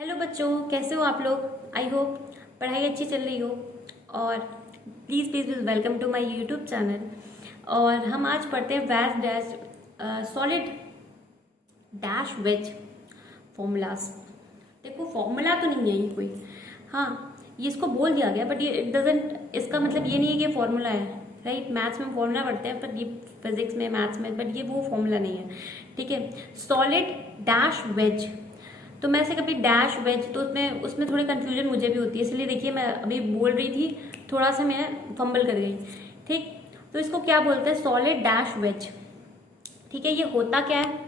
Hello बच्चों, कैसे हो आप लोग। आई होप पढ़ाई अच्छी चल रही हो। और please please please welcome to my YouTube channel. और हम आज पढ़ते हैं wedge dash solid dash wedge formulas. देखो फॉर्मूला तो नहीं है ये कोई, हाँ ये इसको बोल दिया गया बट ये इट डजेंट, इसका मतलब ये नहीं है कि ये फॉर्मूला है। राइट, मैथ्स में फॉर्मूला पढ़ते हैं पर ये फिजिक्स में मैथ्स में, बट ये वो फॉर्मूला नहीं है। ठीक है, सॉलिड डैश वेज, तो मैं ऐसे कभी डैश वेज तो उसमें उसमें थोड़ी कंफ्यूजन मुझे भी होती है, इसलिए देखिए मैं अभी बोल रही थी थोड़ा सा मैं फंबल कर गई। ठीक, तो इसको क्या बोलते हैं, सॉलिड डैश वेज। ठीक है, ये होता क्या है,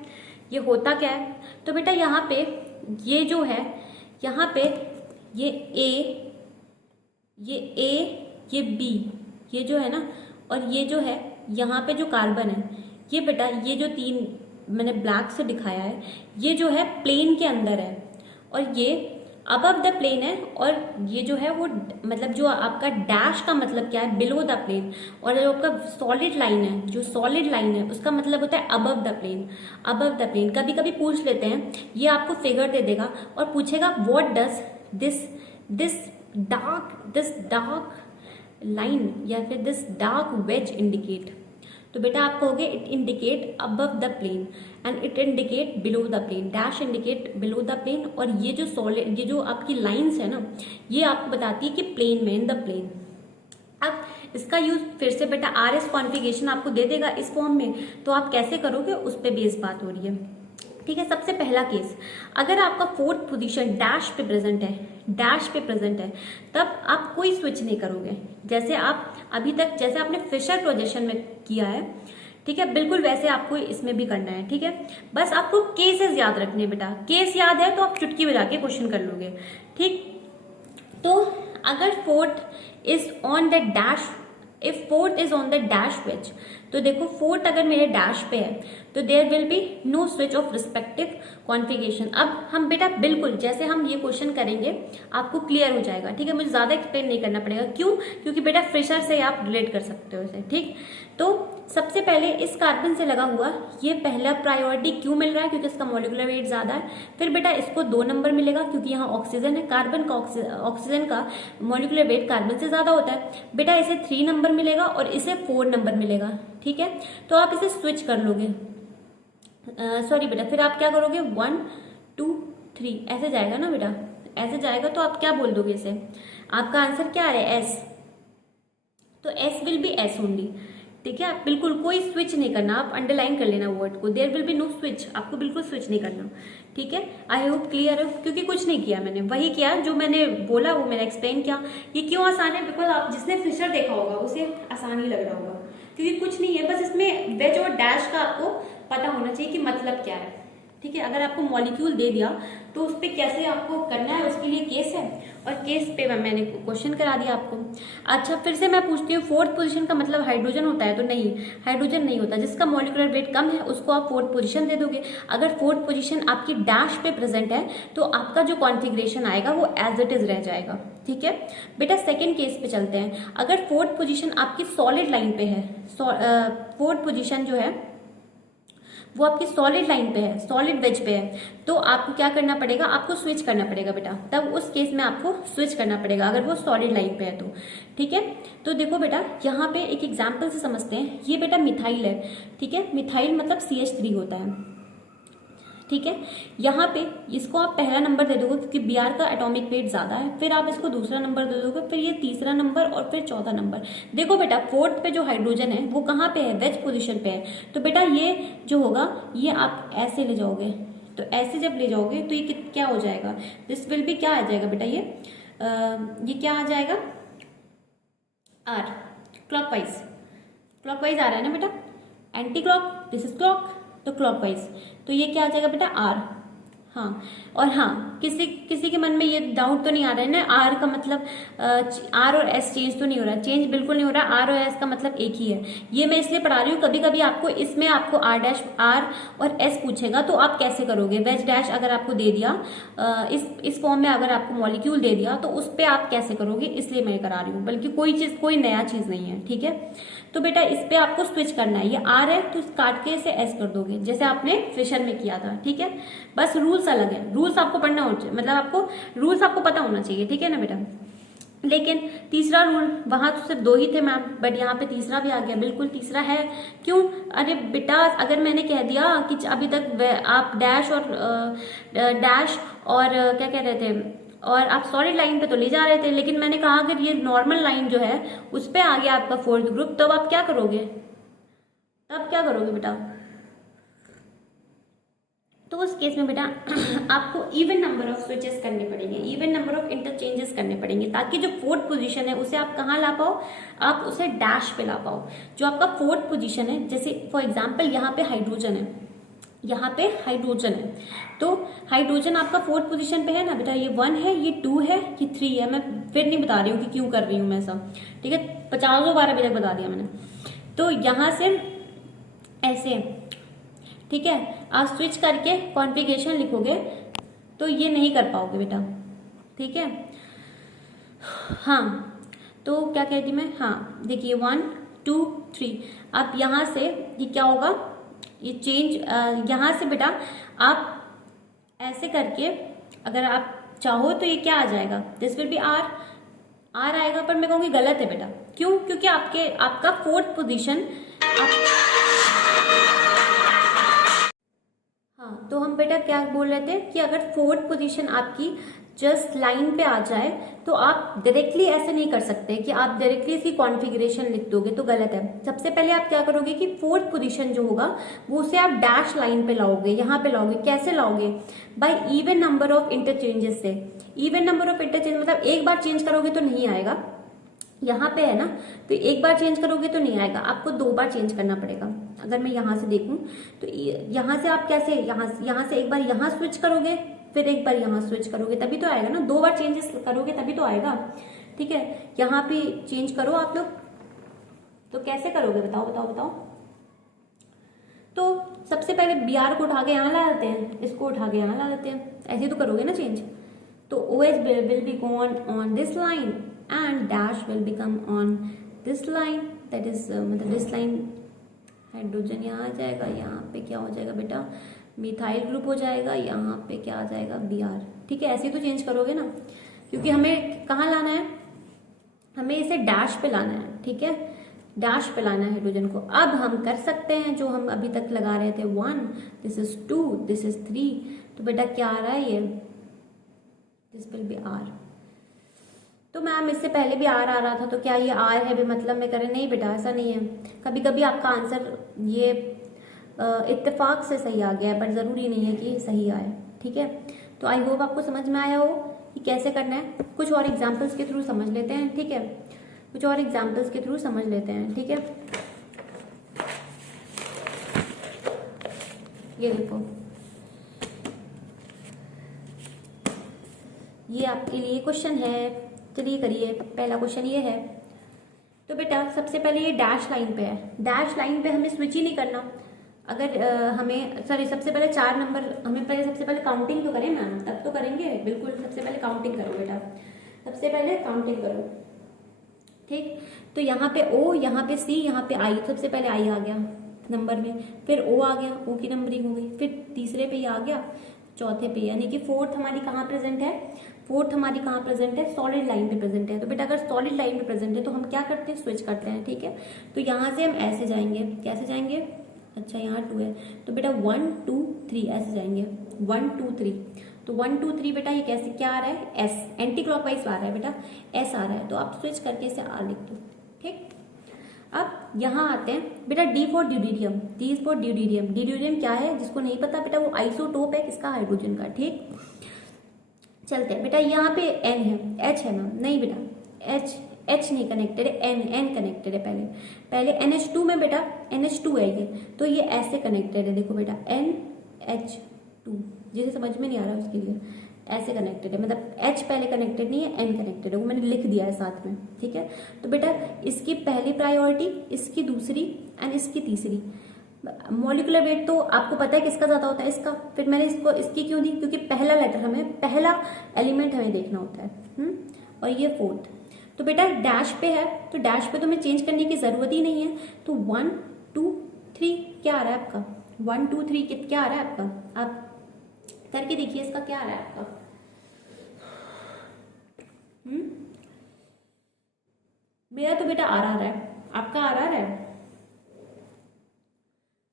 ये होता क्या है। तो बेटा यहाँ पे ये जो है, यहाँ पे ये ए, ये बी, ये जो है ना, और ये जो है यहाँ पे जो कार्बन है, ये बेटा ये जो तीन मैंने ब्लैक से दिखाया है, ये जो है प्लेन के अंदर है और ये अबव द प्लेन है। और ये जो है वो मतलब जो आपका डैश का मतलब क्या है, बिलो द प्लेन। और जो आपका सॉलिड लाइन है, जो सॉलिड लाइन है उसका मतलब होता है above the plane, above the plane. कभी कभी पूछ लेते हैं, ये आपको फिगर दे देगा और पूछेगा what does this dark line या फिर दिस डार्क वेज इंडिकेट। तो बेटा आप कहोगे it indicate above the plane and it indicate below the plane, dash indicate below the plane. और ये जो सॉलिड, ये जो आपकी लाइंस है ना, ये आपको बताती है कि प्लेन में, इन द प्लेन। अब इसका यूज फिर से बेटा आर एस कॉन्फ़िगरेशन आपको दे देगा इस फॉर्म में, तो आप कैसे करोगे उस पर बेस बात हो रही है। ठीक है, सबसे पहला केस, अगर आपका फोर्थ पोजीशन डैश पे प्रेजेंट है, डैश पे प्रेजेंट है, तब आप कोई स्विच नहीं करोगे। जैसे आप अभी तक, जैसे आपने फिशर प्रोजेक्शन में किया है, ठीक है, बिल्कुल वैसे आपको इसमें भी करना है। ठीक है, बस आपको केसेस याद रखने बेटा, केस याद है तो आप चुटकी बजा के क्वेश्चन कर लोगे। ठीक, तो अगर fourth is on the dash, if fourth is on the dash wedge, तो देखो फोर्थ अगर मेरे डैश पे है तो there will be no switch of respective configuration. अब हम बेटा बिल्कुल जैसे हम ये क्वेश्चन करेंगे आपको क्लियर हो जाएगा। ठीक है, मुझे ज्यादा एक्सप्लेन नहीं करना पड़ेगा। क्यों? क्योंकि बेटा फ्रेशर से आप रिलेट कर सकते हो इसे। ठीक, तो सबसे पहले इस कार्बन से लगा हुआ ये पहला प्रायोरिटी क्यों मिल रहा है, क्योंकि इसका मॉलिक्यूलर वेट ज्यादा है। फिर बेटा इसको 2 नंबर मिलेगा क्योंकि यहाँ ऑक्सीजन है, कार्बन का ऑक्सीजन का मॉलिक्यूलर वेट कार्बन से ज्यादा होता है। बेटा इसे 3 नंबर मिलेगा और इसे 4 नंबर मिलेगा। ठीक है, तो आप इसे स्विच कर लोगे। सॉरी बेटा, फिर आप क्या करोगे, 1 2 3 ऐसे जाएगा ना बेटा, ऐसे जाएगा। तो आप क्या बोल दोगे इसे, आपका आंसर क्या है, एस। तो S will be S only. ठीक है, आप बिल्कुल कोई स्विच नहीं करना, आप अंडरलाइन कर लेना वर्ड को, there will be no switch, आपको बिल्कुल स्विच नहीं करना। ठीक है, आई होप क्लियर है, क्योंकि कुछ नहीं किया मैंने, वही किया जो मैंने बोला वो मैंने एक्सप्लेन किया। ये क्यों आसान है, बिकॉज आप जिसने फिशर देखा होगा उसे आसान ही लग रहा होगा, क्योंकि कुछ नहीं है, बस इसमें वेज और डैश का आपको पता होना चाहिए कि मतलब क्या है। ठीक है, अगर आपको मॉलिक्यूल दे दिया तो उस पर कैसे आपको करना है उसके लिए केस है, और केस पे मैंने क्वेश्चन करा दिया आपको। अच्छा, फिर से मैं पूछती हूँ, फोर्थ पोजीशन का मतलब हाइड्रोजन होता है? तो नहीं, हाइड्रोजन नहीं होता। जिसका मॉलिक्यूलर वेट कम है उसको आप फोर्थ पोजीशन दे दोगे। अगर फोर्थ पोजीशन आपकी डैश पे प्रेजेंट है तो आपका जो कॉन्फ़िगरेशन आएगा वो एज इट इज रह जाएगा। ठीक है बेटा, सेकेंड केस पे चलते हैं। अगर फोर्थ पोजीशन आपकी सॉलिड लाइन पे है, फोर्थ पोजीशन जो है वो आपकी सॉलिड लाइन पे है, सॉलिड वेज पे है, तो आपको क्या करना पड़ेगा, आपको स्विच करना पड़ेगा बेटा। तब उस केस में आपको स्विच करना पड़ेगा अगर वो सॉलिड लाइन पे है तो। ठीक है, तो देखो बेटा यहाँ पे एक एग्जांपल से समझते हैं। ये बेटा मिथाइल है। ठीक है, मिथाइल मतलब CH3 होता है। ठीक है, यहाँ पे इसको आप पहला नंबर दे दोगे क्योंकि Br का एटॉमिक वेट ज्यादा है, फिर आप इसको दूसरा नंबर दे दोगे, फिर ये तीसरा नंबर और फिर चौथा नंबर। देखो बेटा फोर्थ पे जो हाइड्रोजन है वो कहाँ पे है, वेज पोजीशन पे है। तो बेटा ये जो होगा ये आप ऐसे ले जाओगे, तो ऐसे जब ले जाओगे तो ये क्या हो जाएगा, दिस विल भी क्या आ जाएगा बेटा, ये क्या आ जाएगा, आर, क्लॉकवाइज। क्लॉकवाइज आ रहा है ना बेटा, anti clock, this is clock, तो क्लॉकवाइज। तो ये क्या आ जाएगा बेटा, आर। हाँ, और हाँ किसी के मन में ये डाउट तो नहीं आ रहा है ना, आर का मतलब आर और एस चेंज तो नहीं हो रहा, चेंज बिल्कुल नहीं हो रहा, आर और एस का मतलब एक ही है। ये मैं इसलिए पढ़ा रही हूँ, कभी कभी आपको इसमें आपको आर डैश आर और एस पूछेगा तो आप कैसे करोगे। वेज डैश अगर आपको दे दिया इस फॉर्म में, अगर आपको मॉलिक्यूल दे दिया तो उस पर आप कैसे करोगे, इसलिए मैं करा रही हूँ, बल्कि कोई नया चीज नहीं है। ठीक है, तो बेटा इस पे आपको स्विच करना है, ये आर है तो इस काट के इसे एस कर दोगे, जैसे आपने फ्रेशर में किया था, ठीक है। बस रूल्स अलग है, रूल्स आपको पढ़ना होना चाहिए, मतलब आपको रूल्स आपको पता होना चाहिए, ठीक है ना बेटा। लेकिन तीसरा रूल, वहां तो सिर्फ 2 ही थे मैम, बट यहाँ पे तीसरा भी आ गया, बिल्कुल तीसरा है। क्यों? अरे बेटा अगर मैंने कह दिया कि अभी तक आप डैश और क्या कह रहे थे, और आप सॉलिड लाइन पे तो ले जा रहे थे, लेकिन मैंने कहा अगर ये नॉर्मल लाइन जो है उस पे आ गया आपका फोर्थ ग्रुप, तब आप क्या करोगे? तब क्या करोगे बेटा? तो उस केस में बेटा आपको इवन नंबर ऑफ स्विचेस करने पड़ेंगे, इवन नंबर ऑफ इंटरचेंजेस करने पड़ेंगे, ताकि जो फोर्थ पोजीशन है उसे आप कहाँ ला पाओ, आप उसे डैश पे ला पाओ। जो आपका फोर्थ पोजीशन है, जैसे फॉर एग्जांपल यहाँ पे हाइड्रोजन है, यहाँ पे हाइड्रोजन है, तो हाइड्रोजन आपका फोर्थ पोजीशन पे है ना बेटा, ये 1 है, ये 2 है, ये 3 है। मैं फिर नहीं बता रही हूँ कि क्यों कर रही हूँ मैं ऐसा, ठीक है, 50 बार अभी तक बता दिया मैंने। तो यहाँ से ऐसे, ठीक है, आप स्विच करके कॉन्फ़िगरेशन लिखोगे तो ये नहीं कर पाओगे बेटा, ठीक है। हाँ, तो क्या कहती मैं, हाँ देखिए 1 2 3, आप यहाँ से ये क्या होगा, ये चेंज यहाँ से बेटा आप ऐसे करके अगर आप चाहो तो ये क्या आ जाएगा, दिस विल बी आर आएगा, पर मैं कहूँगी गलत है बेटा। क्यों? क्योंकि आपका फोर्थ पोजीशन हाँ, तो हम बेटा क्या बोल रहे थे कि अगर फोर्थ पोजीशन आपकी जस्ट लाइन पे आ जाए तो आप डायरेक्टली ऐसे नहीं कर सकते कि आप डायरेक्टली इसकी कॉन्फ़िगरेशन लिख दोगे, तो गलत है। सबसे पहले आप क्या करोगे कि फोर्थ पोजीशन जो होगा वो उसे आप डैश लाइन पे लाओगे, यहाँ पे लाओगे। कैसे लाओगे? By even number of interchanges से। इवन नंबर ऑफ इंटरचेंज मतलब एक बार चेंज करोगे तो नहीं आएगा, यहाँ पे है ना, तो एक बार चेंज करोगे तो नहीं आएगा, आपको 2 बार चेंज करना पड़ेगा। अगर मैं यहाँ से देखूं तो यहाँ से आप कैसे, यहाँ से एक बार यहाँ स्विच करोगे, फिर एक बार यहाँ स्विच करोगे, तभी तो आएगा ना। 2 बार चेंजेस करोगे तभी तो आएगा, ठीक है। यहाँ पे चेंज करो आप लोग, तो कैसे करोगे बताओ बताओ बताओ। तो सबसे पहले BR को उठा के यहाँ ला देते हैं, इसको उठा के यहाँ ला देते हैं, ऐसे तो करोगे ना चेंज। तो OH will be gone on this line and dash will become on this line, that is मतलब this line हाइड्रोजन यहाँ आ जाएगा, यहाँ पे क्या हो जाएगा बेटा, मिथाइल ग्रुप हो जाएगा, यहाँ पे क्या आ जाएगा, BR, ठीक है। ऐसे तो चेंज करोगे ना, क्योंकि हमें कहाँ लाना है, हमें इसे डैश पे लाना है, ठीक है, डैश पे लाना है हाइड्रोजन को। अब हम कर सकते हैं जो हम अभी तक लगा रहे थे, 1, दिस इज 2, दिस इज 3, तो बेटा क्या आ रहा है ये, दिस विल बी R। तो मैम इससे पहले भी R आ रहा था, तो क्या ये R है भी मतलब में करें? नहीं बेटा, ऐसा नहीं है। कभी कभी आपका आंसर ये इत्तेफाक से सही आ गया है, पर ज़रूरी नहीं है कि सही आए, ठीक है। तो आई होप आपको समझ में आया हो कि कैसे करना है। कुछ और एग्जाम्पल्स के थ्रू समझ लेते हैं, ठीक है, कुछ और एग्जाम्पल्स के थ्रू समझ लेते हैं, ठीक है। ये देखो, ये आपके लिए क्वेश्चन है, चलिए करिए। पहला क्वेश्चन ये है, तो बेटा सबसे पहले ये डैश लाइन पे है, डैश लाइन पे हमें स्विच ही नहीं करना। अगर हमें सबसे पहले 4 नंबर, हमें पहले सबसे पहले काउंटिंग तो करें मैम, तब तो करेंगे, बिल्कुल सबसे पहले काउंटिंग करो बेटा, सबसे पहले काउंटिंग करो, ठीक। तो यहाँ पे O, यहाँ पे C, यहाँ पे I, सबसे पहले I आ गया नंबर में, फिर O आ गया, O की नंबरिंग हो गई, फिर तीसरे पे ये आ गया, चौथे पे, यानी कि फोर्थ हमारी कहाँ प्रेजेंट है, फोर्थ हमारी कहाँ प्रेजेंट है, सॉलिड लाइन पे प्रेजेंट है। तो बेटा अगर सॉलिड लाइन पे प्रेजेंट है तो हम क्या करते हैं, स्विच करते हैं, ठीक है। तो यहाँ से हम ऐसे जाएंगे, कैसे जाएंगे, अच्छा यहाँ 2 है, तो बेटा 1 2 3 ऐसे जाएंगे, 1 2 3, तो 1 2 3 बेटा ये कैसे क्या आ रहा है, S, एंटी क्लॉकवाइज आ रहा है बेटा, S आ रहा है, तो आप स्विच करके इसे R लिख दो, ठीक। अब यहाँ आते हैं बेटा, D for deuterium, D is for deuterium. Deuterium क्या है, जिसको नहीं पता बेटा, वो आइसोटोप है किसका, हाइड्रोजन का, ठीक। चलते हैं बेटा, यहाँ पे N है, H है ना, नहीं बेटा H नहीं कनेक्टेड है, N कनेक्टेड है। पहले NH2 में बेटा NH2 है ये, तो ये ऐसे कनेक्टेड है, देखो बेटा NH2, जिसे समझ में नहीं आ रहा उसके लिए ऐसे कनेक्टेड है, मतलब H पहले कनेक्टेड नहीं है, N कनेक्टेड है, वो मैंने लिख दिया है साथ में, ठीक है। तो बेटा इसकी पहली प्रायोरिटी, इसकी दूसरी एंड इसकी तीसरी। मॉलिक्यूलर वेट तो आपको पता है किसका ज्यादा होता है, इसका। फिर मैंने इसकी क्यों दी, क्योंकि पहला लेटर हमें, पहला एलिमेंट हमें देखना होता है, और ये फोर्थ। तो बेटा डैश पे है तो डैश पे तो हमें चेंज करने की जरूरत ही नहीं है। तो 1 2 3 क्या आ रहा है आपका, 1 2 3 क्या आ रहा है आपका, आप करके देखिए इसका क्या आ रहा है आपका। मेरा तो बेटा आर आ रहा है, आपका आर आ रहा है।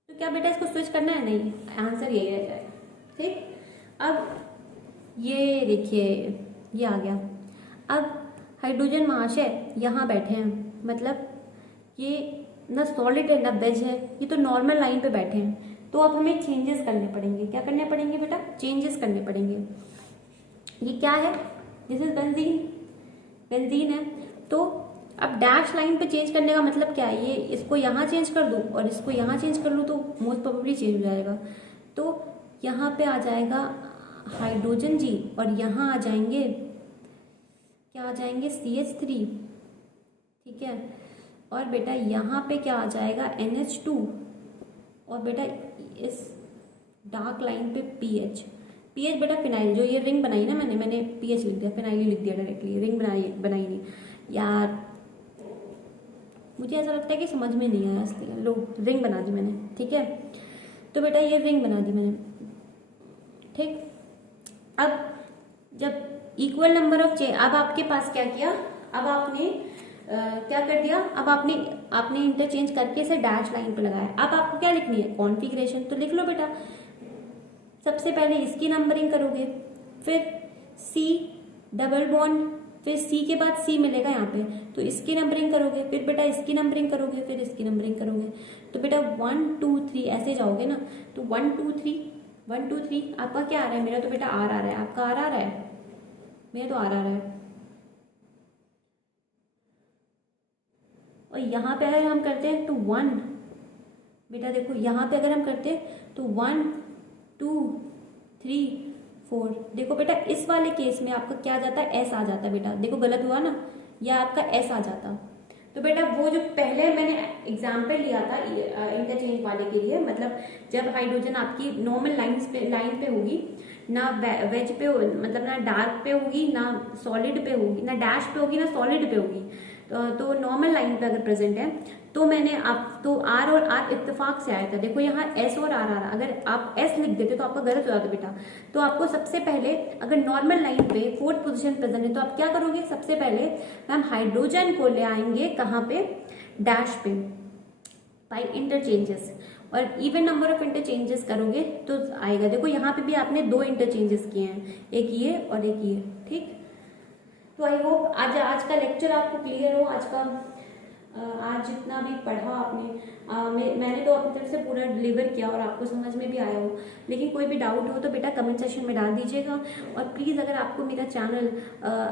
तो क्या बेटा इसको स्विच करना है, नहीं, आंसर यही रह जाएगा। ठीक, अब ये देखिए ये आ गया। अब हाइड्रोजन महाशय यहाँ बैठे हैं, मतलब ये ना सॉलिड है ना वेज है, ये तो नॉर्मल लाइन पे बैठे हैं। तो अब हमें चेंजेस करने पड़ेंगे। क्या करने पड़ेंगे बेटा, चेंजेस करने पड़ेंगे। ये क्या है, दिस इज बेंजीन, बेंजीन है। तो अब डैश लाइन पे चेंज करने का मतलब क्या है, ये इसको यहाँ चेंज कर दूं और इसको यहाँ चेंज कर लूँ तो मोस्ट प्रोबेबली चेंज हो जाएगा। तो यहाँ पे आ जाएगा हाइड्रोजन जी और यहाँ आ जाएंगे, क्या आ जाएंगे, CH3, ठीक है। और बेटा यहाँ पे क्या आ जाएगा, NH2, और बेटा इस डार्क लाइन पे PH बेटा फिनाइल, जो ये रिंग बनाई ना मैंने PH लिख दिया, फिनाइल लिख दिया डायरेक्टली, रिंग बनाई नहीं यार, मुझे ऐसा लगता है कि समझ में नहीं आया, इसलिए लो रिंग बना दी मैंने, ठीक है। तो बेटा ये रिंग बना दी मैंने, ठीक। अब जब इक्वल नंबर ऑफ चेन, अब आपके पास क्या किया, अब आपने क्या कर दिया, अब आपने इंटरचेंज करके इसे डैश लाइन पे लगाया। अब आपको क्या लिखनी है, कॉन्फ़िगरेशन। तो लिख लो बेटा, सबसे पहले इसकी नंबरिंग करोगे, फिर C डबल बॉन्ड, फिर C के बाद C मिलेगा यहाँ पे, तो इसकी नंबरिंग करोगे, फिर बेटा इसकी नंबरिंग करोगे, फिर इसकी नंबरिंग करोगे। तो बेटा 1 2 3 ऐसे जाओगे ना, तो 1 2 3 1 2 3 आपका क्या आ रहा है, मेरा तो बेटा आर आ रहा है, आपका आर आ रहा है, मेरा तो आर आ रहा है। और यहाँ पे अगर हम करते हैं तो 1, बेटा देखो यहाँ पे अगर हम करते हैं तो 1 2 3 4, देखो बेटा इस वाले केस में आपका क्या आ जाता है, S आ जाता है बेटा, देखो गलत हुआ ना, या आपका S आ जाता। तो बेटा वो जो पहले मैंने एग्जाम्पल लिया था इंटरचेंज वाले के लिए, मतलब जब हाइड्रोजन आपकी नॉर्मल लाइन पे होगी ना, वेज पे मतलब ना डार्क पे होगी ना सॉलिड पे होगी, ना डैश पे होगी ना सॉलिड पे होगी, तो नॉर्मल लाइन पे अगर प्रेजेंट है तो मैंने आप तो आर और आर इत्तेफाक से आया था। देखो यहाँ एस और आर आ रहा, अगर आप एस लिख देते तो आपका गलत हो जाता बेटा। तो आपको सबसे पहले अगर नॉर्मल लाइन पे 4th पोजीशन प्रेजेंट है तो आप क्या करोगे, सबसे पहले हम हाइड्रोजन को ले आएंगे कहाँ पे, डैश पे, बाय इंटरचेंजेस, और इवन नंबर ऑफ इंटरचेंजेस करोगे तो आएगा। देखो यहाँ पे भी आपने 2 इंटरचेंजेस किए हैं, एक ये और एक ये, ठीक। तो आई होप आज का लेक्चर आपको क्लियर हो, आज जितना भी पढ़ा आपने, मैंने तो अपनी तरफ से पूरा डिलीवर किया और आपको समझ में भी आया हो। लेकिन कोई भी डाउट हो तो बेटा कमेंट सेक्शन में डाल दीजिएगा। और प्लीज़ अगर आपको मेरा चैनल,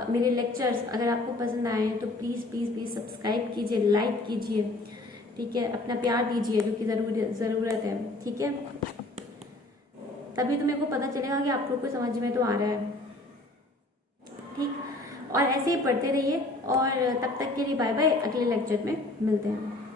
मेरे लेक्चर्स अगर आपको पसंद आए तो प्लीज़ सब्सक्राइब कीजिए, लाइक कीजिए, ठीक है, अपना प्यार दीजिए जो कि ज़रूरत है, ठीक है। तभी तो मेरे को पता चलेगा कि आप लोग को समझ में तो आ रहा है, ठीक। और ऐसे ही पढ़ते रहिए, और तब तक के लिए बाय बाय, अगले लेक्चर में मिलते हैं।